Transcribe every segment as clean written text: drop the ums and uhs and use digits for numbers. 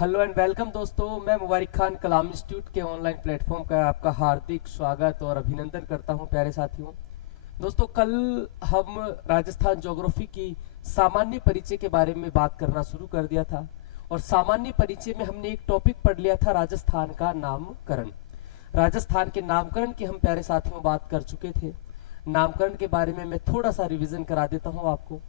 Hello and welcome दोस्तों, मैं मुबारक खान कलाम institute के ऑनलाइन प्लेटफॉर्म का आपका हार्दिक स्वागत और अभिनंदन करता हूं प्यारे साथियों। दोस्तों, कल हम राजस्थान ज्योग्राफी की सामान्य परिचय के बारे में बात करना शुरू कर दिया था और सामान्य परिचय में हमने एक टॉपिक पढ़ लिया था, राजस्थान का नामकरण। राजस्थान के नामकरण की हम प्यारे साथियों बात कर चुके थे। नामकरण के बारे में मैं थोड़ा सा रिवीजन करा देता हूं आपको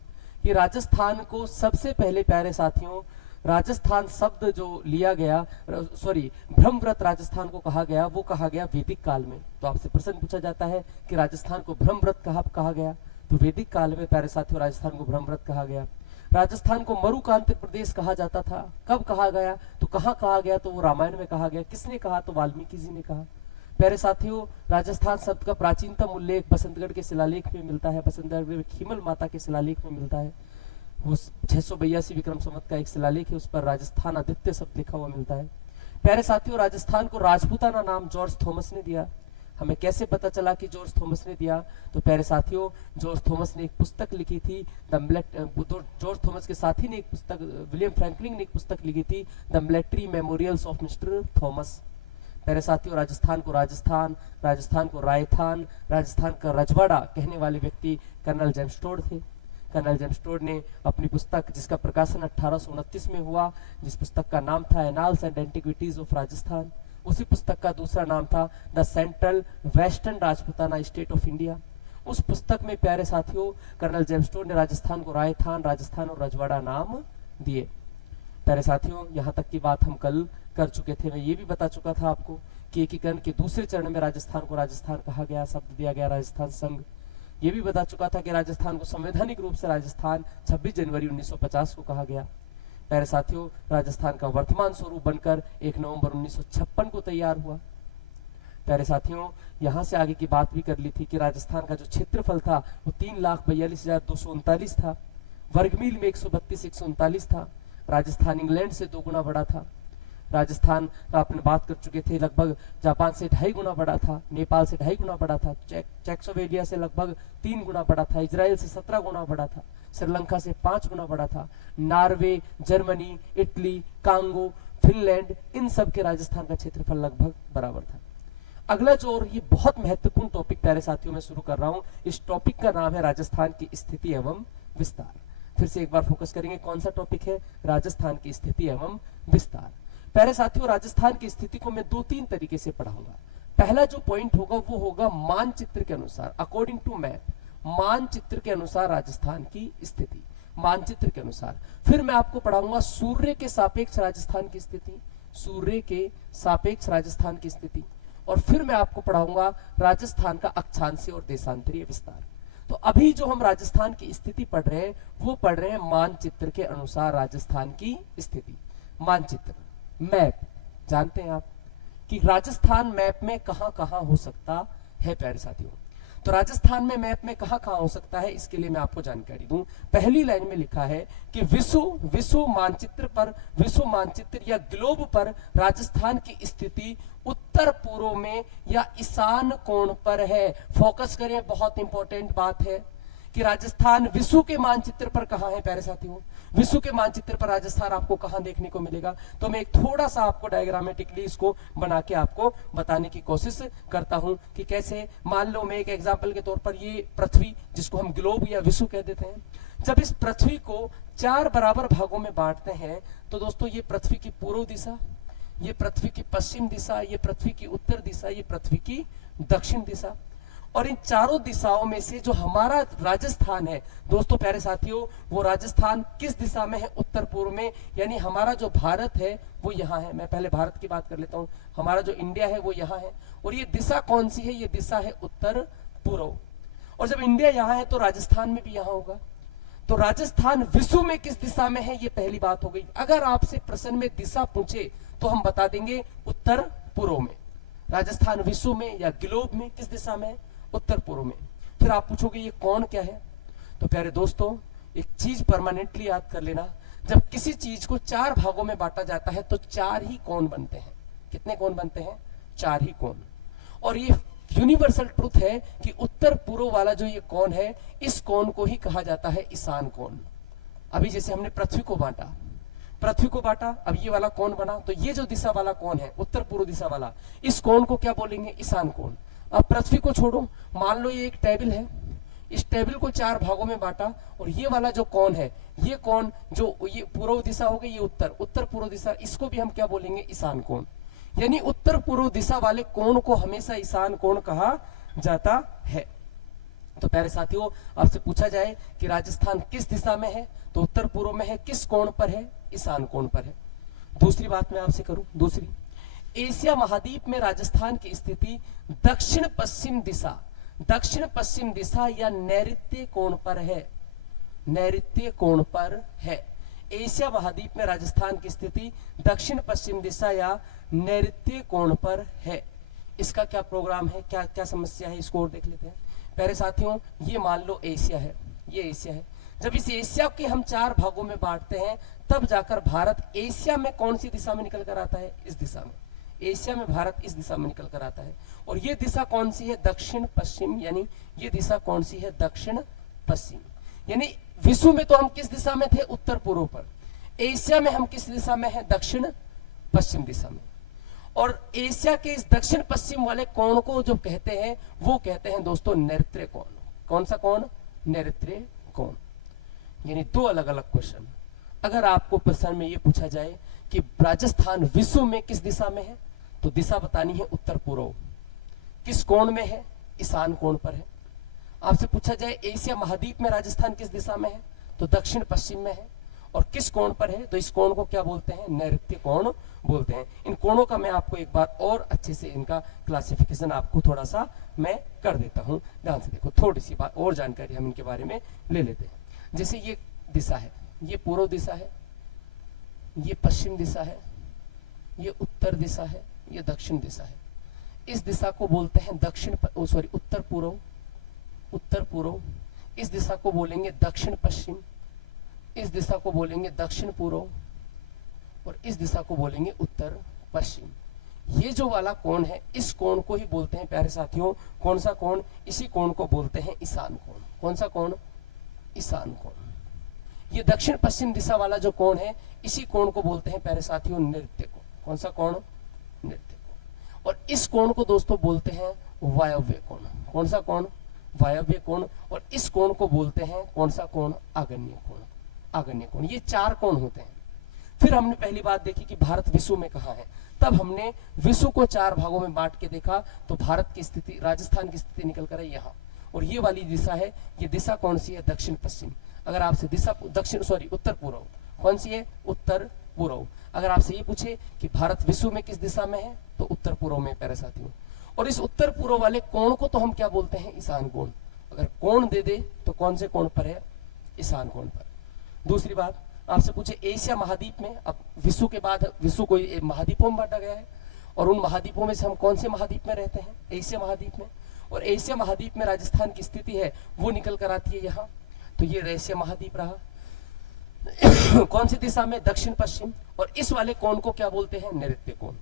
कि राजस्थान को सबसे पहले प्यारे साथियों राजस्थान शब्द जो लिया गया, ब्रह्मव्रत राजस्थान को कहा गया, वो कहा गया वैदिक काल में। तो आपसे प्रश्न पूछा जाता है कि राजस्थान को ब्रह्मव्रत कहा गया, तो वैदिक काल में प्यारे साथियों राजस्थान को ब्रह्मव्रत कहा गया। राजस्थान को मरुकांतिक प्रदेश कहा जाता था। कब कहा गया, तो कहाँ कहा गया, तो वो रामायण में कहा गया। किसने कहा, तो वाल्मीकि जी ने कहा। प्यारे साथियों, राजस्थान शब्द का प्राचीनतम उल्लेख बसंतगढ़ के शिलालेख में मिलता है। बसंतगढ़ में खीमल माता के शिलालेख में मिलता है। वो 682 विक्रम संवत का एक शिलालेख है, उस पर राजस्थान आदित्य शब्द लिखा हुआ मिलता है। प्यारे साथियों, राजस्थान को राजपूताना नाम जॉर्ज थॉमस ने दिया। हमें कैसे पता चला कि जॉर्ज थॉमस ने दिया, तो प्यारे साथियों जॉर्ज थॉमस ने एक पुस्तक लिखी थी जॉर्ज थॉमस के साथी ने एक पुस्तक, विलियम फ्रैंकलिन ने एक पुस्तक लिखी थी, the military memorials of mister Thomas. प्यारे साथियों, राजस्थान को राजस्थान, राजस्थान को रायथान, राजस्थान का रजवाड़ा कहने वाले व्यक्ति कर्नल जेम्स टोड थे। कर्नल जेम्स टोड ने अपनी पुस्तक, जिसका प्रकाशन 1829 में हुआ, जिस पुस्तक का नाम था annals and antiquities of Rajasthan, उसी पुस्तक का दूसरा नाम था the central western Rajputana state of India. उस पुस्तक में प्यारे साथियों कर्नल जेम्स टोड ने राजस्थान को रायथान, राजस्थान और रजवाड़ा नाम दिए। प्यारे साथियों, यहाँ तक की बात हम कल कर चुके थे। मैं ये भी बता चुका था आपको कि एकीकरण के दूसरे चरण में राजस्थान को राजस्थान कहा गया, शब्द दिया गया राजस्थान संघ। ये भी बता चुका था कि राजस्थान को संवैधानिक रूप से राजस्थान 26 जनवरी 1950 को कहा गया। प्यारे साथियों, राजस्थान का वर्तमान स्वरूप बनकर 1 नवंबर 1956 को तैयार हुआ। प्यारे साथियों, यहाँ से आगे की बात भी कर ली थी कि राजस्थान का जो क्षेत्रफल था वो 3,42,239 था। वर्गमील में 132-139 था। राजस्थान इंग्लैंड से 2 गुना बड़ा था। राजस्थान का अपने बात कर चुके थे, लगभग जापान से 2.5 गुना बड़ा था, नेपाल से 2.5 गुना बड़ा था, चेकोस्लोवाकिया से लगभग 3 गुना बड़ा था, इजराइल से 17 गुना बड़ा था, श्रीलंका से 5 गुना बड़ा था, Norway, Germany, Italy, Congo, Finland, इन सब के राजस्थान का क्षेत्रफल लगभग बराबर था। अगला जो और ये बहुत महत्वपूर्ण टॉपिक प्यारे साथियों में शुरू कर रहा हूं, इस टॉपिक का नाम है राजस्थान की स्थिति एवं विस्तार। फिर से एक बार फोकस करेंगे, कौन सा टॉपिक है, राजस्थान की स्थिति एवं विस्तार। प्यारे साथियों, राजस्थान की स्थिति को मैं 2-3 तरीके से पढ़ाऊंगा। पहला जो पॉइंट होगा वो होगा मानचित्र के अनुसार, अकॉर्डिंग टू मैप, मानचित्र के अनुसार राजस्थान की स्थिति, मानचित्र के अनुसार। फिर मैं आपको पढ़ाऊंगा सूर्य के सापेक्ष राजस्थान की स्थिति, सूर्य के सापेक्ष राजस्थान की स्थिति। और फिर मैं आपको पढ़ाऊंगा राजस्थान का अक्षांशीय और देशांतरीय विस्तार। तो अभी जो हम राजस्थान की स्थिति पढ़ रहे हैं वो पढ़ रहे हैं मानचित्र के अनुसार राजस्थान की स्थिति। मानचित्र, मैप, जानते हैं आप कि राजस्थान मैप में कहां कहां हो सकता है प्यारे साथियों। तो राजस्थान में मैप में कहां कहां हो सकता है, इसके लिए मैं आपको जानकारी दूं। पहली लाइन में लिखा है कि विश्व मानचित्र पर, विश्व मानचित्र या ग्लोब पर राजस्थान की स्थिति उत्तर पूर्व में या ईशान कोण पर है। फोकस करें, बहुत इंपॉर्टेंट बात है कि राजस्थान विश्व के मानचित्र पर कहां है प्यारे साथियों। विश्व के मानचित्र पर राजस्थान आपको कहां देखने को मिलेगा, तो मैं एक थोड़ा सा आपको डायग्रामेटिकली इसको बना के आपको बताने की कोशिश करता हूं कि कैसे। मान लो मैं एक एग्जांपल के तौर पर, ये पृथ्वी जिसको हम ग्लोब या विश्व कह देते हैं, जब इस पृथ्वी को 4 बराबर भागों में बांटते हैं तो दोस्तों ये पृथ्वी की पूर्व दिशा, ये पृथ्वी की पश्चिम दिशा, ये पृथ्वी की उत्तर दिशा, ये पृथ्वी की दक्षिण दिशा। और इन चारों दिशाओं में से जो हमारा राजस्थान है दोस्तों प्यारे साथियों, वो राजस्थान किस दिशा में है, उत्तर पूर्व में। यानी हमारा जो भारत है वो यहाँ है। मैं पहले भारत की बात कर लेता हूँ। हमारा जो इंडिया है वो यहाँ है, और ये दिशा कौन सी है, ये दिशा है उत्तर पूर्व। और जब इंडिया यहाँ है तो राजस्थान में भी यहाँ होगा। तो राजस्थान विश्व में किस दिशा में है, ये पहली बात हो गई। अगर आपसे प्रश्न में दिशा पूछे तो हम बता देंगे उत्तर पूर्व में। राजस्थान विश्व में या ग्लोब में किस दिशा में है, उत्तर पूर्व में। फिर आप पूछोगे ये कौन क्या है, तो प्यारे दोस्तों एक चीज परमानेंटली याद कर लेना, जब किसी चीज को 4 भागों में बांटा जाता है तो 4 ही कोण बनते हैं। कितने कोण बनते हैं, 4 ही कोण। और ये यूनिवर्सल ट्रुथ है कि उत्तर पूर्व वाला जो ये कोण है, इस कोण को ही कहा जाता है ईशान कोण। अभी जैसे हमने पृथ्वी को बांटा, पृथ्वी को बांटा, अब ये वाला कोण बना, तो ये जो दिशा वाला कोण है उत्तर पूर्व दिशा वाला, इस कोण को क्या बोलेंगे? ईशान कोण। अब पृथ्वी को छोड़ो, मान लो ये एक टेबल है, इस टेबल को 4 भागों में बांटा और ये वाला जो कोण है, ये कोण जो ये पूर्व दिशा हो गई, ये उत्तर पूर्व दिशा, इसको भी हम क्या बोलेंगे? ईशान कोण। यानी उत्तर पूर्व दिशा वाले कोण को हमेशा ईशान कोण कहा जाता है। तो प्यारे साथियों, आपसे पूछा जाए कि राजस्थान किस दिशा में है, तो उत्तर पूर्व में है। किस कोण पर है? ईशान कोण पर है। दूसरी बात मैं आपसे करूं, दूसरी, एशिया महाद्वीप में राजस्थान की स्थिति दक्षिण पश्चिम दिशा या नैऋत्य कोण पर है। नैऋत्य कोण पर है। एशिया महाद्वीप में राजस्थान की स्थिति दक्षिण पश्चिम दिशा या नैऋत्य कोण पर है। इसका क्या प्रोग्राम है, क्या क्या समस्या है, इसको और देख लेते हैं। प्यारे साथियों, ये मान लो एशिया है, ये एशिया है। जब इस एशिया के हम 4 भागों में बांटते हैं, तब जाकर भारत एशिया में कौन सी दिशा में निकल कर आता है? इस दिशा में। एशिया में भारत इस दिशा में निकल कर आता है। और ये दिशा कौन सी है? दक्षिण पश्चिम। यानी ये दिशा कौन सी है? दक्षिण पश्चिम। यानी विश्व में तो हम किस दिशा में थे? उत्तर पूर्व पर। एशिया में हम किस दिशा में है? दक्षिण पश्चिम दिशा में। और एशिया के इस दक्षिण पश्चिम वाले कोण को जो कहते हैं, वो कहते हैं दोस्तों नैऋत्य कोण। कौन सा कोण? नैऋत्य कोण। यानी 2 अलग अलग क्वेश्चन। अगर आपको प्रश्न में ये पूछा जाए कि राजस्थान विश्व में किस दिशा में है, तो दिशा बतानी है उत्तर पूर्व। किस कोण में है? ईशान कोण पर है। आपसे पूछा जाए एशिया महाद्वीप में राजस्थान किस दिशा में है, तो दक्षिण पश्चिम में है। और किस कोण पर है, तो इस कोण को क्या बोलते हैं? नैऋत्य कोण बोलते हैं। इन कोणों का मैं आपको एक बार और अच्छे से इनका क्लासिफिकेशन आपको थोड़ा सा मैं कर देता हूं। ध्यान से देखो, थोड़ी सी बात और जानकारी हम इनके बारे में ले लेते हैं। जैसे ये दिशा है, ये पूर्व दिशा है, ये पश्चिम दिशा है, ये उत्तर दिशा है, ये दक्षिण दिशा है। इस दिशा को बोलते हैं उत्तर पूर्व। उत्तर पूर्व। इस दिशा को बोलेंगे दक्षिण पश्चिम। इस दिशा को बोलेंगे दक्षिण पूर्व। और इस दिशा को बोलेंगे उत्तर पश्चिम। ये जो वाला कोण है, इस कोण को ही बोलते हैं प्यारे साथियों, कौन सा कोण? इसी कोण को बोलते हैं ईशान कोण। कौन सा कोण? ईशान कोण। ये दक्षिण पश्चिम दिशा वाला जो कोण है, इसी कोण को बोलते हैं प्यारे साथियों नैऋत्य कोण। कौन सा कोण? नैऋत्य कोण। और इस कोण को दोस्तों बोलते हैं वायव्य कोण। कौन सा कोण? वायव्य कोण। और इस कोण को बोलते हैं कौन सा कोण? आग्नेय कोण। आग्नेय कोण। ये 4 कोण होते हैं। फिर हमने पहली बात देखी कि भारत विश्व में कहाँ है। तब हमने विश्व को 4 भागों में बांट के देखा, तो भारत की स्थिति, राजस्थान की स्थिति निकल कर है यहाँ। और ये वाली दिशा है, ये दिशा कौन सी है? दक्षिण पश्चिम। अगर आपसे दिशा उत्तर पूर्व, कौन सी है? उत्तर पूर्व। अगर आपसे ये पूछे कि भारत विश्व में किस दिशा में है, तो उत्तर पूर्व में प्यारे साथियों। और इस उत्तर पूर्व वाले कोण को तो हम क्या बोलते हैं? ईशान कोण। अगर कोण दे दे तो कौन से कोण पर है? ईशान कोण पर। दूसरी बात, आपसे पूछे एशिया महाद्वीप में, अब विश्व के बाद विश्व को महाद्वीपों में बांटा गया है, और उन महाद्वीपों में से हम कौन से महाद्वीप में रहते हैं? एशिया महाद्वीप में। और एशिया महाद्वीप में राजस्थान की स्थिति है, वो निकल कर आती है यहाँ। तो ये एशिया महाद्वीप रहा। कौन सी दिशा में? दक्षिण पश्चिम। और इस वाले कोण को क्या बोलते हैं? नैऋत्य कोण।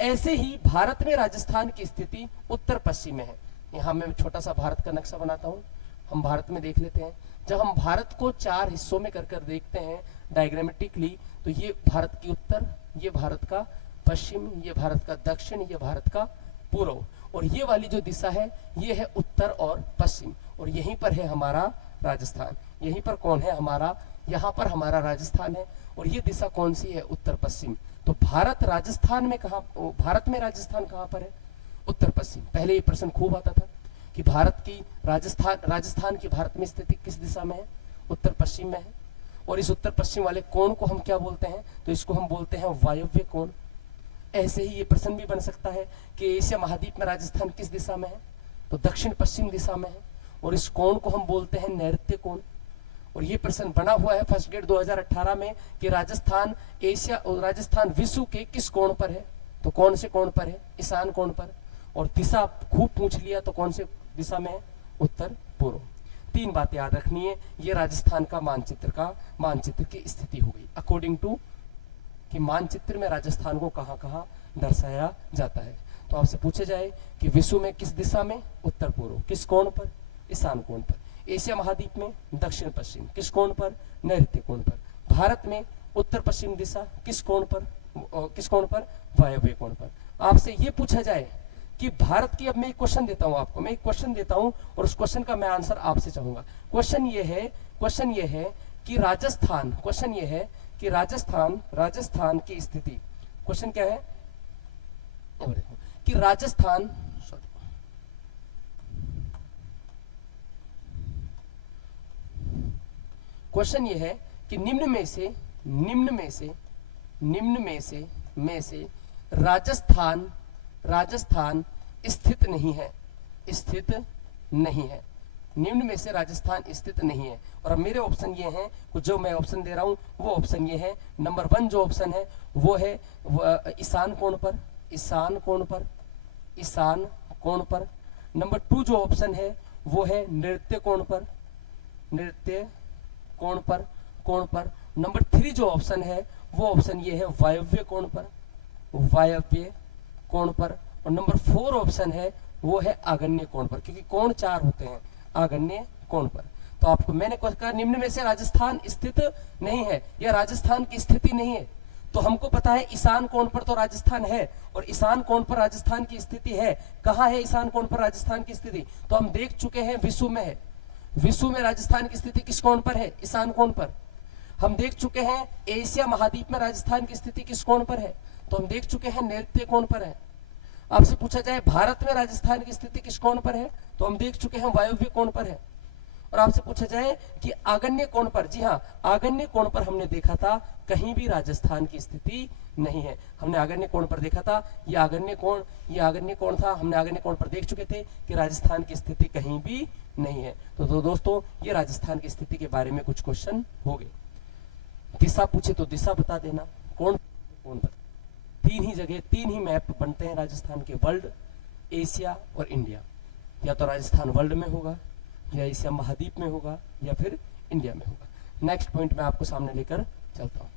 ऐसे ही भारत में राजस्थान की स्थिति उत्तर पश्चिम में है। यहाँ मैं छोटा सा भारत का नक्शा बनाता हूँ, हम भारत में देख लेते हैं। जब हम भारत को 4 हिस्सों में कर देखते हैं डायग्रामेटिकली, तो ये भारत की उत्तर, ये भारत का पश्चिम, ये भारत का दक्षिण, ये भारत का पूर्व। और ये वाली जो दिशा है, ये है उत्तर और पश्चिम। और यहीं पर है हमारा राजस्थान। यहीं पर कौन है? हमारा, यहाँ पर हमारा राजस्थान है। और ये दिशा कौन सी है? उत्तर पश्चिम। तो भारत राजस्थान में कहाँ, भारत में राजस्थान कहाँ पर है? उत्तर पश्चिम। पहले ये प्रश्न खूब आता था कि भारत की राजस्थान की भारत में स्थिति किस दिशा में है? उत्तर पश्चिम में है। और इस उत्तर पश्चिम वाले कोण को हम क्या बोलते हैं? तो इसको हम बोलते हैं वायव्य कोण। ऐसे ही ये प्रश्न भी बन सकता है कि एशिया महाद्वीप में राजस्थान किस दिशा में है? तो दक्षिण पश्चिम दिशा में है। और इस कोण को हम बोलते हैं नैऋत्य कोण। और ये प्रश्न बना हुआ है फर्स्ट ग्रेड 2018 में कि राजस्थान विश्व के किस कोण पर है? तो कौन से कोण पर है? ईशान कोण पर। और दिशा खूब पूछ लिया, तो कौन से दिशा में है? उत्तर पूर्व। 3 बातें याद रखनी है। ये राजस्थान का मानचित्र की स्थिति हो गई अकॉर्डिंग टू कि मानचित्र में राजस्थान को कहाँ कहाँ दर्शाया जाता है। तो आपसे पूछे जाए कि विश्व में किस दिशा में? उत्तर पूर्व। किस कोण पर? ईशान कोण पर। एशिया महाद्वीप में दक्षिण पश्चिम। किस कोण पर? नैऋत्य कोण पर। भारत में उत्तर पश्चिम दिशा किस कोण पर? किस कोण पर? वायव्य कोण पर। आपसे ये पूछा जाए कि भारत की, अब मैं एक क्वेश्चन देता हूं आपको, मैं एक क्वेश्चन देता हूं और उस क्वेश्चन का मैं आंसर आपसे चाहूंगा। क्वेश्चन ये है कि राजस्थान, क्वेश्चन ये है कि राजस्थान की स्थिति, क्वेश्चन क्या है कि राजस्थान, सॉरी, क्वेश्चन ये है कि निम्न में से राजस्थान स्थित नहीं है, निम्न में से राजस्थान स्थित नहीं है। और अब मेरे ऑप्शन ये हैं, जो मैं ऑप्शन दे रहा हूं वो ऑप्शन ये है। नंबर 1 जो ऑप्शन है वो है ईशान कोण पर। नंबर 2 जो ऑप्शन है वो है नृत्य कोण पर। नंबर 3 जो ऑप्शन है वो ऑप्शन ये है वायव्य कोण पर। और नंबर 4 ऑप्शन है वो है आग्नेय कोण पर, क्योंकि कोण 4 होते हैं, आग्नेय कोण पर। तो आपको मैंने कहा निम्न में से राजस्थान स्थित नहीं है, या राजस्थान की स्थिति नहीं है। तो हमको पता है ईशान कोण पर तो राजस्थान है, और ईशान कोण पर राजस्थान की स्थिति है। कहाँ है ईशान कोण पर राजस्थान की स्थिति? तो हम देख चुके हैं विश्व में है। विश्व में राजस्थान की स्थिति किस कोण पर है? ईशान कोण पर। हम देख चुके हैं एशिया महाद्वीप में राजस्थान की स्थिति किस कोण पर है? तो हम देख चुके हैं नृत्य कोण पर है। आपसे पूछा जाए भारत में राजस्थान की स्थिति किस कोण पर है? तो हम देख चुके हैं वायव्य कोण पर है। और आपसे पूछा जाए कि आग्नेय कोण पर, जी हाँ, आग्नेय कोण पर हमने देखा था कहीं भी राजस्थान की स्थिति नहीं है। हमने आग्नेय कोण पर देखा था, ये आग्नेय कोण था, हमने आग्नेय कोण पर देख चुके थे कि राजस्थान की स्थिति कहीं भी नहीं है। तो दोस्तों ये राजस्थान की स्थिति के बारे में कुछ क्वेश्चन हो गए। दिशा पूछे तो दिशा बता देना, कोण पर 3 ही जगह, 3 ही मैप बनते हैं राजस्थान के, वर्ल्ड, एशिया और इंडिया। या तो राजस्थान वर्ल्ड में होगा, या एशिया महाद्वीप में होगा, या फिर इंडिया में होगा। नेक्स्ट पॉइंट मैं आपको सामने लेकर चलता हूं।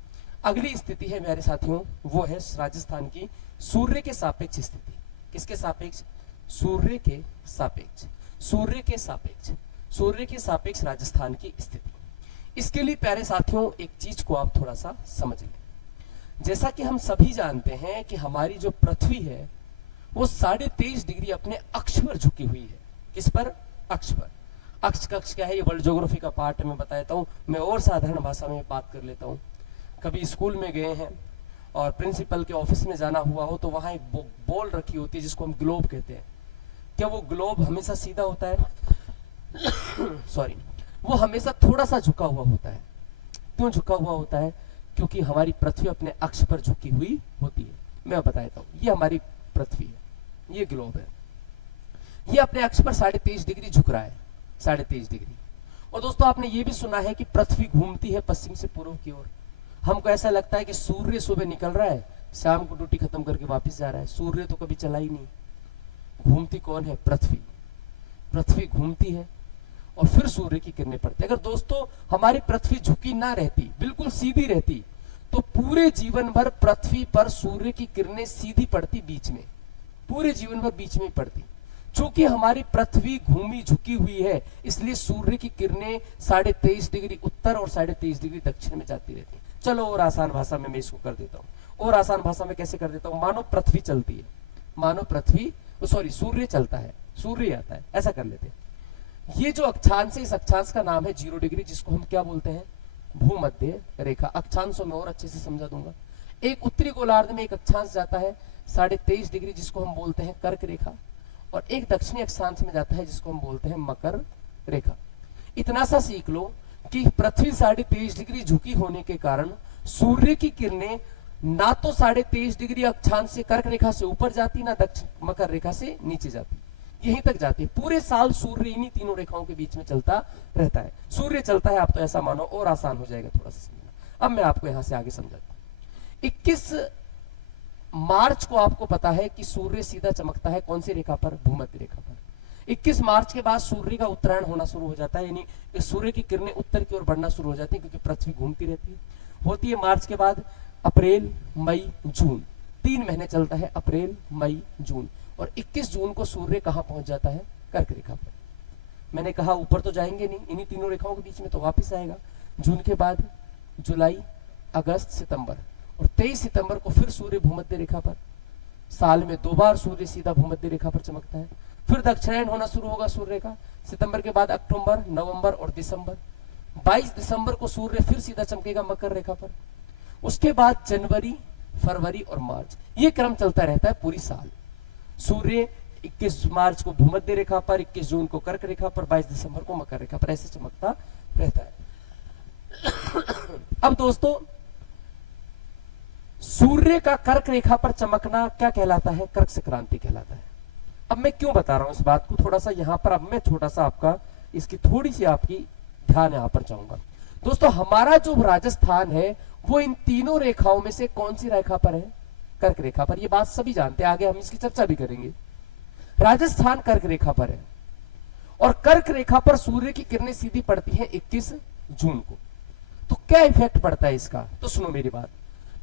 अगली स्थिति है मेरे साथियों, वो है राजस्थान की सूर्य के सापेक्ष स्थिति। किसके सापेक्ष? सूर्य के सापेक्ष राजस्थान की स्थिति। इसके लिए प्यारे साथियों एक चीज को आप थोड़ा सा समझ लें। जैसा कि हम सभी जानते हैं कि हमारी जो पृथ्वी है वो 23.5 डिग्री अपने अक्ष पर झुकी हुई है। किस पर? अक्ष पर। अक्ष क्या है? ये वर्ल्ड ज्योग्राफी का पार्ट मैं बताता हूँ। मैं और साधारण भाषा में बात कर लेता हूँ। कभी स्कूल में गए हैं और प्रिंसिपल के ऑफिस में जाना हुआ हो तो वहां एक बॉल रखी होती है जिसको हम ग्लोब कहते हैं। क्या वो ग्लोब हमेशा सीधा होता है? सॉरी, वो हमेशा थोड़ा सा झुका हुआ होता है। क्यों झुका हुआ होता है? क्योंकि हमारी पृथ्वी अपने अक्ष पर झुकी हुई होती है। मैं बताता हूँ, ये हमारी पृथ्वी है, ये ग्लोब है, ये अपने अक्ष पर 23.5 डिग्री झुक रहा है, 23.5 डिग्री। और दोस्तों आपने ये भी सुना है कि पृथ्वी घूमती है पश्चिम से पूर्व की ओर। हमको ऐसा लगता है कि सूर्य सुबह निकल रहा है, शाम को ड्यूटी खत्म करके वापस जा रहा है। सूर्य तो कभी चला ही नहीं। घूमती कौन है? पृथ्वी घूमती है और फिर सूर्य की किरणें पड़ती है। अगर दोस्तों हमारी पृथ्वी झुकी ना रहती, बिल्कुल सीधी रहती, तो पूरे जीवन भर पृथ्वी पर सूर्य की किरणें सीधी पड़ती, बीच में, पूरे जीवन भर बीच में पड़ती। चूंकि हमारी पृथ्वी घूमी झुकी हुई है, इसलिए सूर्य की किरणें 23.5 डिग्री उत्तर और 23.5 डिग्री दक्षिण में जाती रहती है। चलो और आसान भाषा में मैं इसको कर देता हूँ। और आसान भाषा में कैसे कर देता हूँ? मानो पृथ्वी चलती है, सूर्य चलता है, सूर्य आता है, ऐसा कर लेते हैं। ये जो अक्षांश है, इस अक्षांश का नाम है 0 डिग्री, जिसको हम क्या बोलते हैं? भूमध्य रेखा। अक्षांशों में और अच्छे से समझा दूंगा। एक उत्तरी गोलार्ध में एक अक्षांश जाता है 23.5 डिग्री, जिसको हम बोलते हैं कर्क रेखा, और एक दक्षिणी अक्षांश में जाता है जिसको हम बोलते हैं मकर रेखा। इतना सा सीख लो कि पृथ्वी 23.5 डिग्री झुकी होने के कारण सूर्य की किरणें ना तो 23.5 डिग्री अक्षांश से कर्क रेखा से ऊपर जाती, ना दक्षिण मकर रेखा से नीचे जाती, यहीं तक जाती है। पूरे साल सूर्य इन्हीं तीनों रेखाओं के बीच में चलता रहता है। सूर्य चलता है, आप तो ऐसा मानो, और आसान हो जाएगा थोड़ा सा समझना। अब मैं आपको यहां से आगे समझाता हूं। 21 मार्च को आपको पता है कि सूर्य सीधा चमकता है कौन सी रेखा पर? भूमध्य रेखा पर। 21 मार्च के बाद सूर्य का उत्तरायण होना शुरू हो जाता है, यानी सूर्य की किरणें उत्तर की ओर बढ़ना शुरू हो जाती है, क्योंकि पृथ्वी घूमती रहती है। होती है मार्च के बाद अप्रैल, मई, जून, 3 महीने चलता है, अप्रैल, मई, जून। और 21 जून को सूर्य कहां पहुंच जाता है? कर्क रेखा पर। मैंने कहा ऊपर तो जाएंगे नहीं, इन्हीं तीनों रेखाओं के बीच में तो वापस आएगा। जून के बाद जुलाई, अगस्त, सितंबर, और 23 सितंबर को फिर सूर्य भूमध्य रेखा पर। साल में 2 बार सूर्य सीधा भूमध्य रेखा पर चमकता है। फिर दक्षिणायन होना शुरू होगा सूर्य का सितंबर के बाद अक्टूबर, नवंबर और दिसंबर। 22 दिसंबर को सूर्य फिर सीधा चमकेगा मकर रेखा पर। उसके बाद जनवरी, फरवरी और मार्च, ये क्रम चलता रहता है पूरी साल। सूर्य 21 मार्च को भूमध्य रेखा पर, 21 जून को कर्क रेखा पर, 22 दिसंबर को मकर रेखा पर, ऐसे चमकता रहता है। अब दोस्तों, सूर्य का कर्क रेखा पर चमकना क्या कहलाता है? कर्क संक्रांति कहलाता है। अब मैं क्यों बता रहा हूं इस बात को, थोड़ा सा यहां पर अब मैं छोटा सा आपका इसकी थोड़ी सी आपकी ध्यान यहां पर चाहूंगा। दोस्तों, हमारा जो राजस्थान है वो इन तीनों रेखाओं में से कौन सी रेखा पर है? कर्क रेखा पर। ये बात सभी जानते हैं, आगे हम इसकी चर्चा भी करेंगे। राजस्थान कर्क रेखा पर है और कर्क रेखा पर सूर्य की किरणें सीधी पड़ती हैं 21 जून को। तो क्या इफेक्ट पड़ता है इसका? तो सुनो मेरी बात।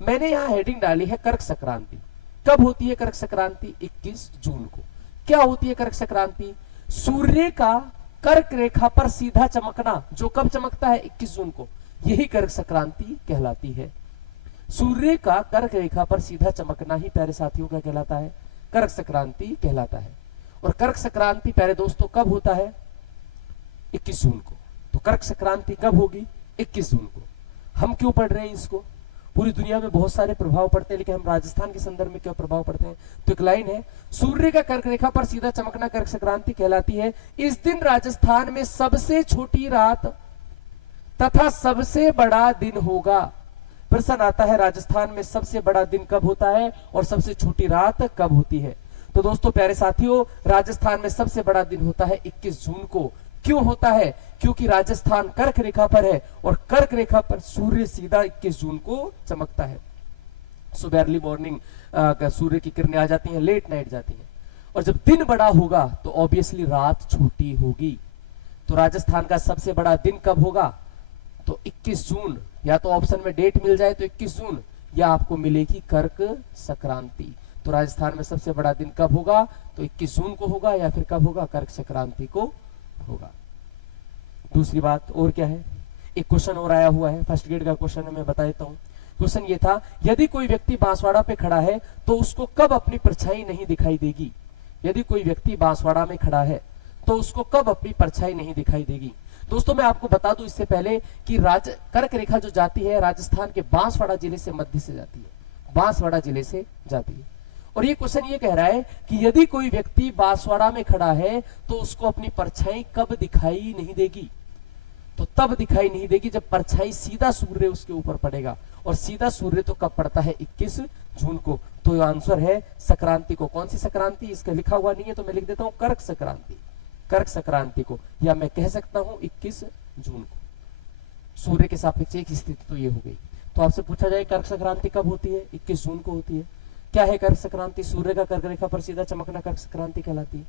मैंने यहां हेडिंग डाली है कर्क संक्रांति। कब होती है कर्क संक्रांति? 21 जून को। क्या होती है कर्क संक्रांति? सूर्य का कर्क रेखा पर सीधा चमकना, जो कब चमकता है? 21 जून को। यही कर्क संक्रांति कहलाती है। सूर्य का कर्क रेखा पर सीधा चमकना ही प्यारे साथियों क्या कहलाता है? कर्क संक्रांति कहलाता है। और कर्क संक्रांति प्यारे दोस्तों कब होता है? 21 जून को। तो कर्क संक्रांति कब होगी? 21 जून को। हम क्यों पढ़ रहे हैं इसको? पूरी दुनिया में बहुत सारे प्रभाव पड़ते हैं, लेकिन हम राजस्थान के संदर्भ में क्या प्रभाव पड़ते हैं? तो एक लाइन है, सूर्य का कर्क रेखा पर सीधा चमकना कर्क संक्रांति कहलाती है। इस दिन राजस्थान में सबसे छोटी रात तथा सबसे बड़ा दिन होगा। प्रश्न आता है, राजस्थान में सबसे बड़ा दिन कब होता है और सबसे छोटी रात कब होती है? तो दोस्तों प्यारे साथियों, राजस्थान में सबसे बड़ा दिन होता है 21 जून को। क्यों होता है? क्योंकि राजस्थान कर्क रेखा पर है और कर्क रेखा पर सूर्य सीधा 21 जून को चमकता है। सुबह अर्ली मॉर्निंग सूर्य की किरणें आ जाती हैं, लेट नाइट जाती हैं। और जब दिन बड़ा होगा तो ऑब्वियसली रात छोटी होगी। तो राजस्थान का सबसे बड़ा दिन कब होगा? तो 21 जून। या तो ऑप्शन में डेट मिल जाए तो 21 जून, या आपको मिलेगी कर्क संक्रांति। तो राजस्थान में सबसे बड़ा दिन कब होगा? तो 21 जून को होगा, या फिर कब होगा? कर्क संक्रांति को होगा। दूसरी बात और क्या है? एक क्वेश्चन और आया हुआ है, फर्स्ट ग्रेड का क्वेश्चन है, मैं बता देता हूं। क्वेश्चन ये था, यदि कोई व्यक्ति बांसवाड़ा पे खड़ा है तो उसको कब अपनी परछाई नहीं दिखाई देगी? यदि कोई व्यक्ति बांसवाड़ा में खड़ा है तो उसको कब अपनी परछाई नहीं दिखाई देगी? दोस्तों मैं आपको बता दूं इससे पहले कि कर्क रेखा जो जाती है राजस्थान के बांसवाड़ा जिले से मध्य से जाती है, बांसवाड़ा जिले से जाती है। और ये क्वेश्चन ये कह रहा है कि यदि कोई व्यक्ति बांसवाड़ा में खड़ा है तो उसको अपनी परछाई कब दिखाई नहीं देगी? तो तब दिखाई नहीं देगी जब परछाई सीधा सूर्य उसके ऊपर पड़ेगा। और सीधा सूर्य तो कब पड़ता है? 21 जून को। तो आंसर है संक्रांति को। कौन सी संक्रांति? इसका लिखा हुआ नहीं है तो मैं लिख देता हूं कर्क संक्रांति। कर्क संक्रांति को, या मैं कह सकता हूं 21 जून को। सूर्य के सापेक्ष एक स्थिति तो ये हो गई। तो आपसे पूछा जाए कर्क संक्रांति कब होती है? 21 जून को होती है। क्या है कर्क संक्रांति? सूर्य का कर्क रेखा पर सीधा चमकना कर्क संक्रांति कहलाती है।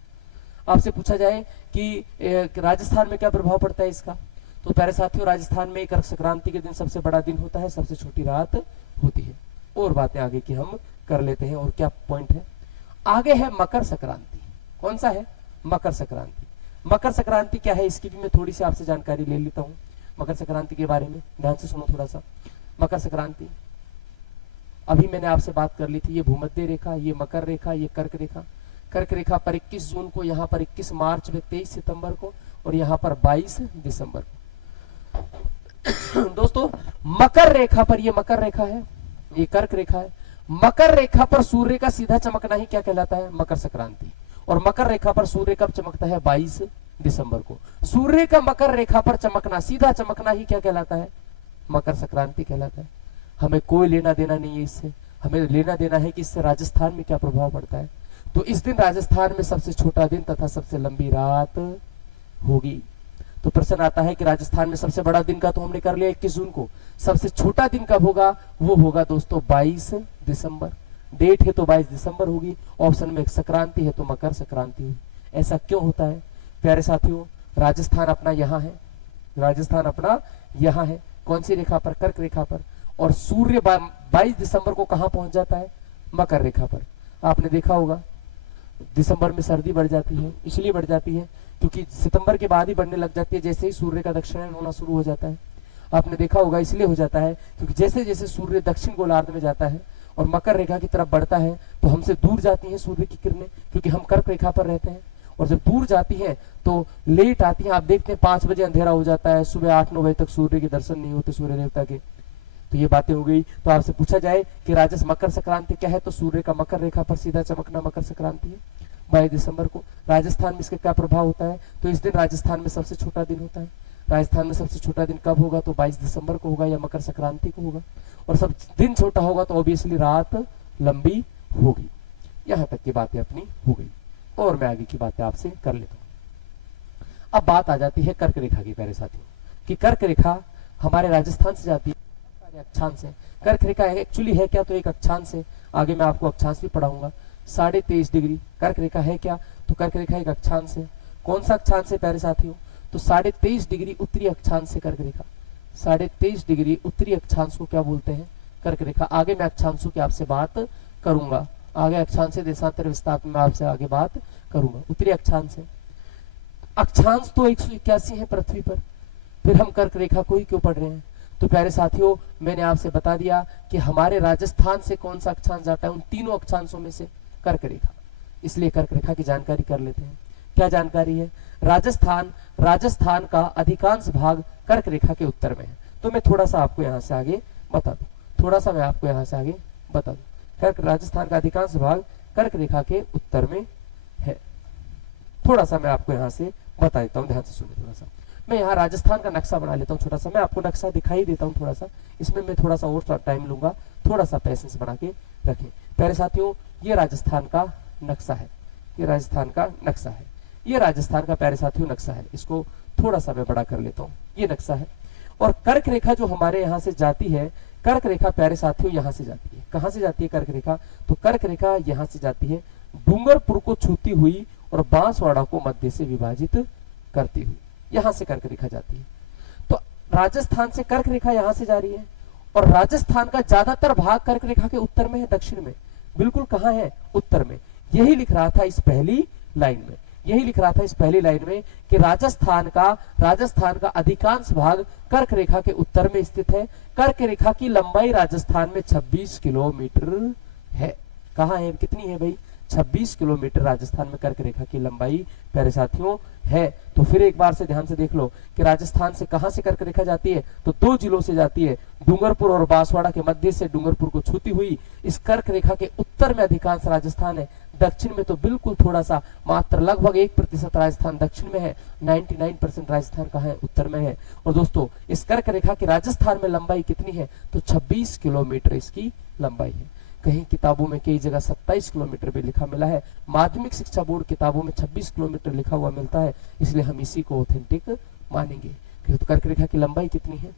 आपसे पूछा जाए कि राजस्थान में क्या प्रभाव पड़ता है इसका? तो प्यारे साथियों, राजस्थान में कर्क संक्रांति के दिन सबसे बड़ा दिन होता है, सबसे छोटी रात होती है। और बातें आगे की हम कर लेते हैं। और क्या पॉइंट है? आगे है मकर संक्रांति। कौन सा है? मकर संक्रांति। मकर संक्रांति क्या है इसकी भी मैं थोड़ी सी आपसे जानकारी ले लेता हूं। मकर संक्रांति के बारे में ध्यान से सुनो थोड़ा सा। मकर संक्रांति अभी मैंने आपसे बात कर ली थी, ये भूमध्य रेखा, ये मकर रेखा, ये कर्क रेखा। कर्क रेखा पर 21 जून को, यहाँ पर 21 मार्च में, 23 सितंबर को, और यहाँ पर 22 दिसंबर को। दोस्तों मकर रेखा पर, ये मकर रेखा है, ये कर्क रेखा है। मकर रेखा पर सूर्य का सीधा चमकना ही क्या कहलाता है? मकर संक्रांति। और मकर रेखा पर सूर्य कब चमकता है? 22 दिसंबर को। सूर्य का मकर रेखा पर चमकना, सीधा चमकना ही क्या कहलाता है? मकर संक्रांति कहलाता है। हमें कोई लेना देना नहीं है इससे, हमें लेना देना है कि इससे राजस्थान में क्या प्रभाव पड़ता है। तो इस दिन राजस्थान में सबसे छोटा दिन तथा सबसे लंबी रात होगी। तो प्रश्न आता है कि राजस्थान में सबसे बड़ा दिन का तो हमने कर लिया 21 जून को, सबसे छोटा दिन कब होगा? वो होगा दोस्तों 22 दिसंबर। डेट है तो 22 दिसंबर होगी। ऑप्शन में संक्रांति है तो मकर संक्रांति होगी। ऐसा क्यों होता है प्यारे साथियों? राजस्थान अपना यहाँ है, राजस्थान अपना यहाँ है। कौन सी रेखा पर? कर्क रेखा पर। और सूर्य 22 दिसंबर को कहां पहुंच जाता है? मकर रेखा पर। आपने देखा होगा दिसंबर में सर्दी बढ़ जाती है, इसलिए बढ़ जाती है क्योंकि सितंबर के बाद ही बढ़ने लग जाती है जैसे ही सूर्य का दक्षिणायन होना शुरू हो जाता है। आपने देखा होगा इसलिए हो जाता है क्योंकि जैसे जैसे सूर्य दक्षिण गोलार्ध में जाता है और मकर रेखा की तरफ बढ़ता है तो हमसे दूर जाती हैं सूर्य की किरणें, क्योंकि हम कर्क रेखा पर रहते हैं। और जब दूर जाती हैं तो लेट आती हैं। आप देखते हैं 5 बजे अंधेरा हो जाता है, सुबह 8-9 बजे तक सूर्य के दर्शन नहीं होते सूर्य देवता के। तो ये बातें हो गई। तो आपसे पूछा जाए कि राजस मकर संक्रांति क्या है, तो सूर्य का मकर रेखा पर सीधा चमकना मकर संक्रांति है 22 दिसंबर को। राजस्थान में इसका क्या प्रभाव होता है, तो इस दिन राजस्थान में सबसे छोटा दिन होता है। राजस्थान में सबसे छोटा दिन कब होगा, तो 22 दिसंबर को होगा या मकर संक्रांति को होगा। और सब दिन छोटा होगा तो ऑब्वियसली रात लंबी होगी। यहां तक की बातें अपनी हो गई और मैं आगे की बातें आपसे कर लेता हूं। अब बात आ जाती है कर्क रेखा की प्यारे साथियों, कि कर्क रेखा हमारे राजस्थान से जाती है अक्षांश है। कर्क रेखा एक्चुअली है क्या, तो एक अक्षांश है। आगे मैं आपको अक्षांश भी पढ़ाऊंगा। 23.5 डिग्री कर्क रेखा है क्या, तो कर्क रेखा एक अक्षांश है। कौन सा अक्षांश है प्यारे साथियों, तो 23.5 डिग्री उत्तरी अक्षांश है कर्क रेखा। 23.5 डिग्री उत्तरी अक्षांश को क्या बोलते हैं, कर्क रेखा। आगे मैं अक्षांशों की आपसे बात करूंगा, आगे अक्षांश देशांतर विस्तार में आपसे आगे बात करूंगा। उत्तरी अक्षांश है। अक्षांश तो 181 है पृथ्वी पर, फिर हम कर्क रेखा को ही क्यों पढ़ रहे हैं। तो प्यारे साथियों मैंने आपसे बता दिया कि हमारे राजस्थान से कौन सा अक्षांश जाता है, उन तीनों अक्षांशों में से कर्क रेखा। इसलिए कर्क रेखा की जानकारी कर लेते हैं। क्या जानकारी है, राजस्थान का अधिकांश भाग कर्क रेखा के उत्तर में है। तो मैं थोड़ा सा आपको यहाँ से आगे बता दूं, राजस्थान का अधिकांश भाग कर्क रेखा के उत्तर में है। थोड़ा सा मैं आपको यहाँ से बता देता हूँ, ध्यान से सुनिए। थोड़ा सा मैं यहाँ राजस्थान का नक्शा बना लेता हूँ। छोटा सा मैं आपको नक्शा दिखाई देता हूँ थोड़ा सा, इसमें मैं थोड़ा सा और टाइम लूंगा। थोड़ा सा पैसेंस बना के रखें प्यारे साथियों। ये राजस्थान का नक्शा है, ये राजस्थान का नक्शा है, ये राजस्थान का प्यारे साथियों नक्शा है। इसको थोड़ा सा मैं बड़ा कर लेता हूँ, ये नक्शा है। और कर्क रेखा जो हमारे यहाँ से जाती है, कर्क रेखा प्यारे साथियों यहाँ से जाती है। कहाँ से जाती है कर्क रेखा, तो कर्क रेखा यहाँ से जाती है डूंगरपुर को छूती हुई और बांसवाड़ा को मध्य से विभाजित करती हुई, यहाँ से कर्क रेखा जाती है। तो राजस्थान से कर्क रेखा यहाँ से जा रही है और राजस्थान का ज्यादातर भाग कर्क रेखा के उत्तर में है, दक्षिण में बिल्कुल कहाँ है, उत्तर में। यही लिख रहा था इस पहली लाइन में, यही लिख रहा था इस पहली लाइन में कि राजस्थान का अधिकांश भाग कर्क रेखा के उत्तर में स्थित है। कर्क रेखा की लंबाई राजस्थान में 26 किलोमीटर है। कहाँ है, कितनी है भाई, 26 किलोमीटर राजस्थान में कर्क रेखा की लंबाई प्यारे साथियों है। तो फिर एक बार से ध्यान से देख लो कि राजस्थान से कहां से कर्क रेखा जाती है, तो 2 जिलों से जाती है, डूंगरपुर और बांसवाड़ा के मध्य से डूंगरपुर को छूती हुई इस कर्क रेखा के उत्तर में अधिकांश राजस्थान है। दक्षिण में तो बिल्कुल थोड़ा सा, मात्र लगभग 1% राजस्थान दक्षिण में है, 99% राजस्थान कहाँ है, उत्तर में है। और दोस्तों इस कर्क रेखा की राजस्थान में लंबाई कितनी है, तो 26 किलोमीटर इसकी लंबाई है। कहीं किताबों में कई जगह 27 किलोमीटर भी लिखा मिला है, माध्यमिक शिक्षा बोर्ड किताबों में 26 किलोमीटर लिखा हुआ मिलता है, इसलिए हम इसी को ऑथेंटिक मानेंगे। तो कर्क रेखा की लंबाई कितनी है,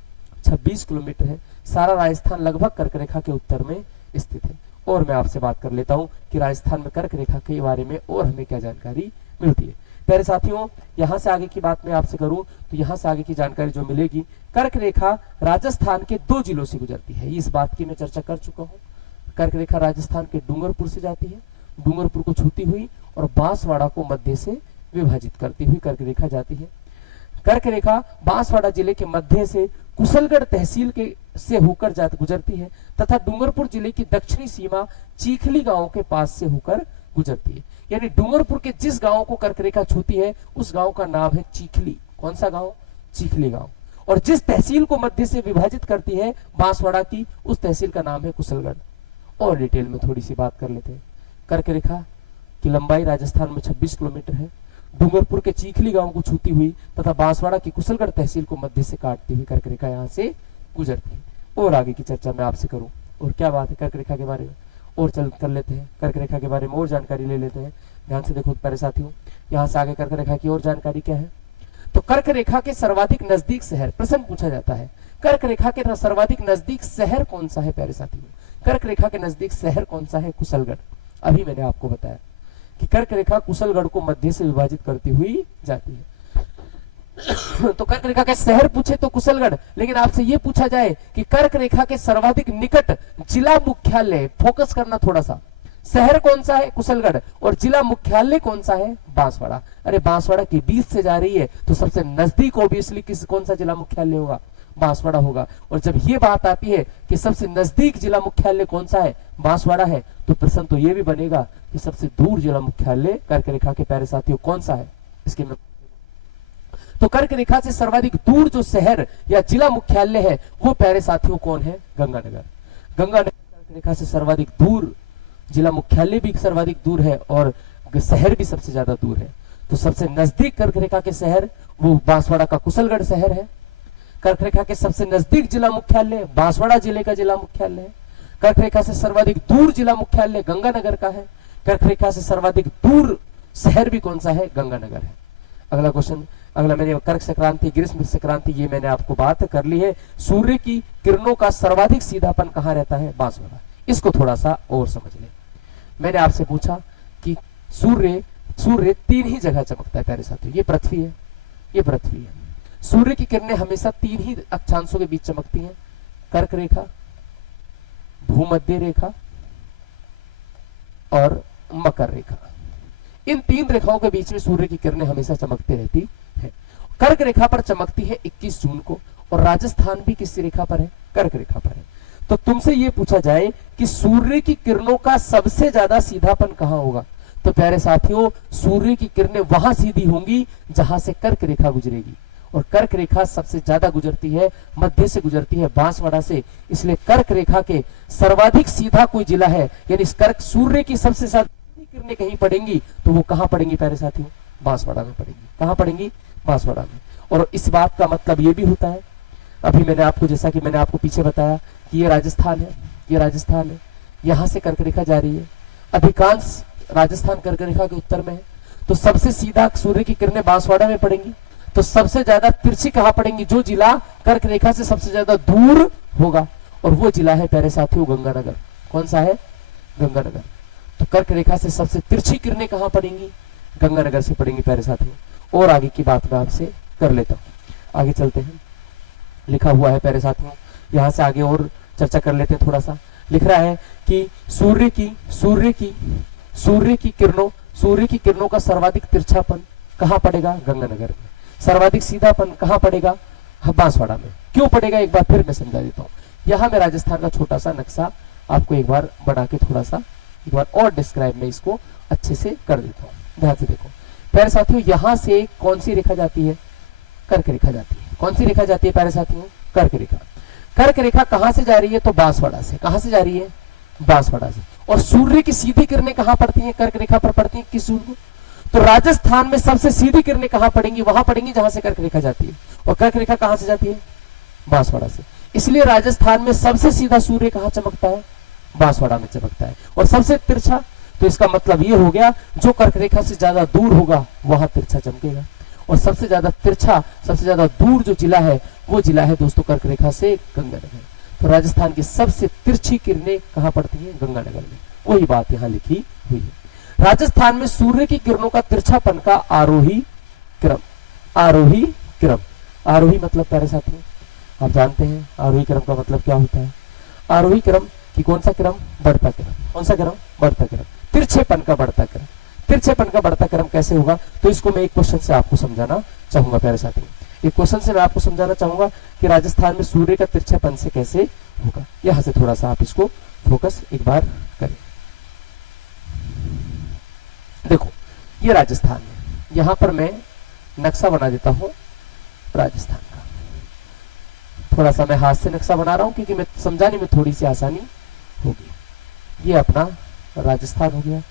26 किलोमीटर है। सारा राजस्थान लगभग कर्क रेखा के उत्तर में स्थित है। और मैं आपसे बात कर लेता हूं कि राजस्थान में कर्क रेखा के बारे में और हमें क्या जानकारी मिलती है। प्यारे साथियों यहां से आगे की बात मैं आपसे करूं तो यहां से आगे की जानकारी जो मिलेगी, कर्क रेखा राजस्थान के 2 जिलों से गुजरती है। इस बात की मैं चर्चा कर चुका हूं। कर्क रेखा राजस्थान के डूंगरपुर से जाती है, डूंगरपुर को छूती हुई और बांसवाड़ा को मध्य से विभाजित करती हुई कर्क रेखा जाती है। कर्क रेखा बांसवाड़ा जिले के मध्य से कुशलगढ़ तहसील के से होकर गुजरती है तथा डूंगरपुर जिले की दक्षिणी सीमा चीखली गांव के पास से होकर गुजरती है। यानी डूंगरपुर के जिस गांव को कर्क रेखा छूती है उस गांव का नाम है चीखली। कौन सा गांव, चीखली गांव। और जिस तहसील को मध्य से विभाजित करती है बांसवाड़ा की, उस तहसील का नाम है कुशलगढ़। और डिटेल में थोड़ी सी बात कर लेते हैं। कर्क रेखा की लंबाई राजस्थान में 26 किलोमीटर है। डूंगरपुर के चीखली गांव को छूती हुई तथा बांसवाड़ा की कुशलगढ़ तहसील को मध्य से काटती हुई कर्क रेखा यहाँ से गुजरती है। और आगे की चर्चा मैं आपसे करूं और क्या बात है कर्क रेखा के बारे में, और चल कर लेते हैं कर्क रेखा के बारे में और जानकारी ले लेते हैं। ध्यान से देखो प्यारे साथियों, यहाँ से आगे कर्क रेखा की और जानकारी क्या है। तो कर्क रेखा के सर्वाधिक नजदीक शहर, प्रश्न पूछा जाता है कर्क रेखा के सर्वाधिक नजदीक शहर कौन सा है प्यारे साथियों। कर्क रेखा के नजदीक शहर कौन सा है, कुशलगढ़। अभी मैंने आपको बताया कि कर्क रेखा कुशलगढ़ को मध्य से विभाजित करती हुई जाती है। तो कर्क रेखा के शहर पूछे तो कुशलगढ़, लेकिन आपसे यह पूछा जाए कि कर्क रेखा के सर्वाधिक निकट जिला मुख्यालय, फोकस करना थोड़ा सा, शहर कौन सा है, कुशलगढ़, और जिला मुख्यालय कौन सा है, बांसवाड़ा। अरे बांसवाड़ा के बीच से जा रही है तो सबसे नजदीक ऑब्वियसली कौन सा जिला मुख्यालय होगा, बांसवाड़ा होगा। और जब ये बात आती है कि सबसे नजदीक जिला मुख्यालय कौन सा है, बांसवाड़ा है, तो प्रश्न तो ये भी बनेगा कि सबसे दूर जिला मुख्यालय कर्क रेखा के प्यारे साथियों कौन सा है। इसके में तो कर्क रेखा से सर्वाधिक दूर जो शहर या जिला मुख्यालय है वो प्यारे साथियों कौन है, गंगानगर। गंगानगर कर्क रेखा से सर्वाधिक दूर, जिला मुख्यालय भी सर्वाधिक दूर है और शहर भी सबसे ज्यादा दूर है। तो सबसे नजदीक कर्क रेखा के शहर वो बांसवाड़ा का कुशलगढ़ शहर है। कर्क रेखा के सबसे नजदीक जिला मुख्यालय बांसवाड़ा जिले का जिला मुख्यालय है। कर्क रेखा से सर्वाधिक दूर जिला मुख्यालय गंगानगर का है। कर्क रेखा से सर्वाधिक दूर शहर भी कौन सा है, गंगानगर है। अगला क्वेश्चन, अगला मैंने कर्क संक्रांति ग्रीष्म संक्रांति ये मैंने आपको बात कर ली है। सूर्य की किरणों का सर्वाधिक सीधापन कहाँ रहता है, बांसवाड़ा। इसको थोड़ा सा और समझ ले। मैंने आपसे पूछा कि सूर्य तीन ही जगह चमकता है प्यारे साथियों। ये पृथ्वी है, ये पृथ्वी है। सूर्य की किरणें हमेशा तीन ही अक्षांशों के बीच चमकती हैं, कर्क रेखा, भूमध्य रेखा और मकर रेखा। इन तीन रेखाओं के बीच में सूर्य की किरणें हमेशा चमकती रहती है। कर्क रेखा पर चमकती है 21 जून को, और राजस्थान भी किस रेखा पर है, कर्क रेखा पर है। तो तुमसे यह पूछा जाए कि सूर्य की किरणों का सबसे ज्यादा सीधापन कहां होगा, तो प्यारे साथियों सूर्य की किरणें वहां सीधी होंगी जहां से कर्क रेखा गुजरेगी, और कर्क रेखा सबसे ज्यादा गुजरती है, मध्य से गुजरती है, बांसवाड़ा से। इसलिए कर्क रेखा के सर्वाधिक सीधा कोई जिला है, यानी कर्क सूर्य की सबसे ज्यादा किरणें कहीं पड़ेंगी तो वो कहां पड़ेंगी प्यारे साथियों, बांसवाड़ा में पड़ेंगी। कहां पड़ेंगी, बांसवाड़ा में। और इस बात का मतलब ये भी होता है, अभी मैंने आपको, जैसा कि मैंने आपको पीछे बताया कि ये राजस्थान है, ये राजस्थान है, यहां से कर्क रेखा जा रही है। अधिकांश राजस्थान कर्क रेखा के उत्तर में है, तो सबसे सीधा सूर्य की किरणें बांसवाड़ा में पड़ेंगी। तो सबसे ज्यादा तिरछी कहां पड़ेंगी, जो जिला कर्क रेखा से सबसे ज्यादा दूर होगा, और वो जिला है प्यारे साथियों गंगानगर। कौन सा है, गंगानगर। तो कर्क रेखा से सबसे तिरछी किरणें कहां पड़ेंगी, गंगानगर से पड़ेंगी प्यारे साथियों। और आगे की बात मैं आपसे कर लेता हूं, आगे चलते हैं। लिखा हुआ है प्यारे साथियों, यहां से आगे और चर्चा कर लेते हैं थोड़ा सा। लिख रहा है कि सूर्य की किरणों का सर्वाधिक तिरछापन कहां पड़ेगा, गंगानगर में। सर्वाधिक सीधापन कहां पड़ेगा, बांसवाड़ा में। क्यों पड़ेगा एक बार फिर मैं समझा देता हूं। यहां मैं राजस्थान का छोटा सा नक्शा आपको एक बार बना के थोड़ा सा एक बार और डिस्क्राइब में इसको अच्छे से कर देता हूं। ध्यान से देखो प्यारे साथियों, यहां से कौन सी रेखा जाती है, कर्क रेखा जाती है। कौन सी रेखा जाती है प्यारे साथियों, कर्क रेखा। कर्क रेखा कहां से जा रही है, तो बांसवाड़ा से। कहां से जा रही है, बांसवाड़ा से। और सूर्य की सीधी किरणें कहां पड़ती हैं, कर्क रेखा पर पड़ती हैं, किस सूर्य को। तो राजस्थान में सबसे सीधी किरणें कहां पड़ेंगी, वहां पड़ेंगी जहां से कर्क रेखा जाती है। और कर्क रेखा कहां से जाती है, बांसवाड़ा से। इसलिए राजस्थान में सबसे सीधा सूर्य कहां चमकता है, बांसवाड़ा में चमकता है। और सबसे तिरछा, तो इसका मतलब ये हो गया जो कर्क रेखा से ज्यादा दूर होगा वहां तिरछा चमकेगा। और सबसे ज्यादा तिरछा, सबसे ज्यादा दूर जो जिला है वो जिला है दोस्तों कर्क रेखा से गंगानगर। तो राजस्थान की सबसे तिरछी किरणें कहां पड़ती हैं, गंगानगर में। वही बात यहां लिखी हुई है। राजस्थान में सूर्य की किरणों का तिरछापन का आरोही क्रम, आरोही क्रम, आरोही मतलब प्यारे साथियों आप जानते हैं आरोही क्रम का मतलब क्या होता है। आरोही क्रम कि कौन सा क्रम, बढ़ता क्रम। कौन सा क्रम, बढ़ता क्रम। तिरछेपन का बढ़ता क्रम। तिरछेपन का बढ़ता क्रम कैसे होगा, तो इसको मैं एक क्वेश्चन से आपको समझाना चाहूंगा प्यारे साथियों। एक क्वेश्चन से मैं आपको समझाना चाहूंगा कि राजस्थान में सूर्य का तिरछेपन से कैसे होगा। यहां से थोड़ा सा आप इसको फोकस एक बार करें। देखो ये राजस्थान है, यहां पर मैं नक्शा बना देता हूं राजस्थान का। थोड़ा सा मैं हाथ से नक्शा बना रहा हूं क्योंकि मैं समझाने में थोड़ी सी आसानी होगी। ये अपना राजस्थान हो गया,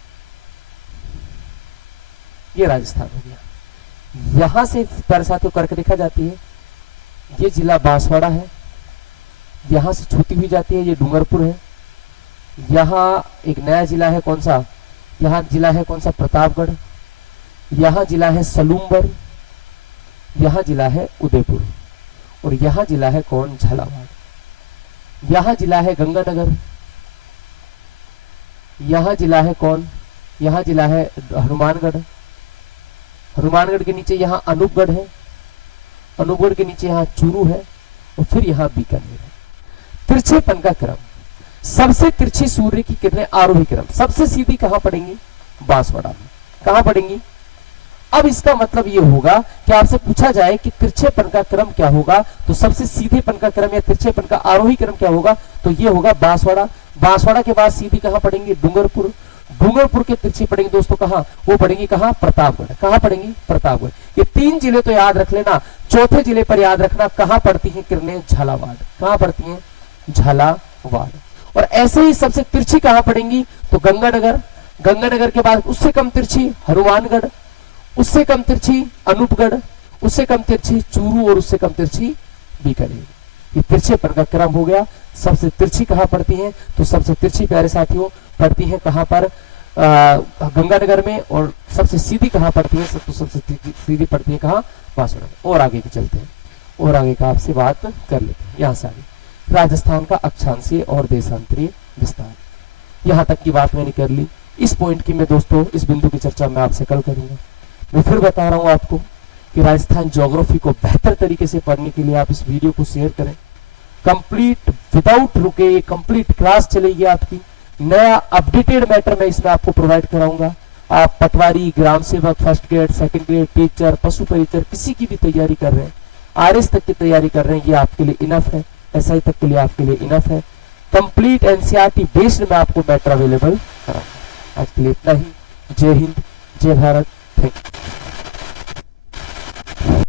ये राजस्थान हो गया। यहां से प्यारे साथियों कर्क रेखा जाती है, ये जिला बांसवाड़ा है। यहां से छूती हुई जाती है, ये डूंगरपुर है। यहां एक नया जिला है, कौन सा, यहां जिला है कौन सा, प्रतापगढ़। यहां जिला है सलूम्बर। यहां जिला है उदयपुर। और यहां जिला है कौन, झालावाड़। यहां जिला है गंगानगर। यहां जिला है कौन, यहां जिला है हनुमानगढ़। हनुमानगढ़ के नीचे यहां अनूपगढ़ है। अनूपगढ़ के नीचे यहां चूरू है। और फिर यहां बीकानेर है। तिरछेपन का क्रम, सबसे तिरछी सूर्य की किरणें आरोही क्रम, सबसे सीधी कहां पड़ेंगी, बांसवाड़ा में। कहां पड़ेंगी, अब इसका मतलब ये होगा कि आपसे पूछा जाए कि तिरछेपन का क्रम क्या होगा, तो सबसे सीधेपन का क्रम या तिरछेपन का आरोही क्रम क्या होगा, तो ये होगा बांसवाड़ा। बांसवाड़ा के बाद सीधी कहां पड़ेंगे, डूंगरपुर। डूंगरपुर के तिरछी पड़ेंगे दोस्तों कहां, वो पड़ेंगी कहां, प्रतापगढ़। कहां पड़ेंगी, प्रतापगढ़। ये 3 जिले तो याद रख लेना। चौथे जिले पर याद रखना कहां पड़ती है किरणें, झालावाड़। कहां पड़ती है, झालावाड़। और ऐसे ही सबसे तिरछी कहां पड़ेंगी, तो गंगानगर। गंगानगर के बाद उससे कम तिरछी हनुमानगढ़, उससे कम तिरछी अनूपगढ़, उससे कम तिरछी चूरू और उससे कम तिरछी बीकानेर। ये तिरछेपन का क्रम हो गया। सबसे तिरछी कहां पड़ती है, तो सबसे तिरछी प्यारे साथियों पड़ती है कहां पर, गंगानगर में। और सबसे सीधी कहां पड़ती है, तो सबसे सीधी पड़ती है कहां, बांसवाड़ा में। और आगे के चलते हैं, और आगे का आपसे बात कर लेते हैं। यहां से आगे राजस्थान का अक्षांशीय और देशांतरीय विस्तार, यहां तक की बात मैंने कर ली। इस पॉइंट की मैं दोस्तों, इस बिंदु की चर्चा मैं आपसे कल करूंगा। मैं फिर बता रहा हूं आपको कि राजस्थान ज्योग्राफी को बेहतर तरीके से पढ़ने के लिए आप इस वीडियो को शेयर करें। कंप्लीट विदाउट रुके कंप्लीट क्लास चलेगी आपकी। नया अपडेटेड मैटर मैं इसमें आपको प्रोवाइड कराऊंगा। आप पटवारी, ग्राम सेवक, first grade, second grade, teacher, पशु परिचर, किसी की भी तैयारी कर रहे हैं, आरएस तक की तैयारी कर रहे हैं, ये आपके लिए इनफ है। एसआई तक के लिए आपके लिए इनफ है। कंप्लीट एनसीईआरटी बेस्ड में आपको मैटर अवेलेबल कराऊंगा। आज के लिए इतना ही। जय हिंद, जय भारत, थैंक यू।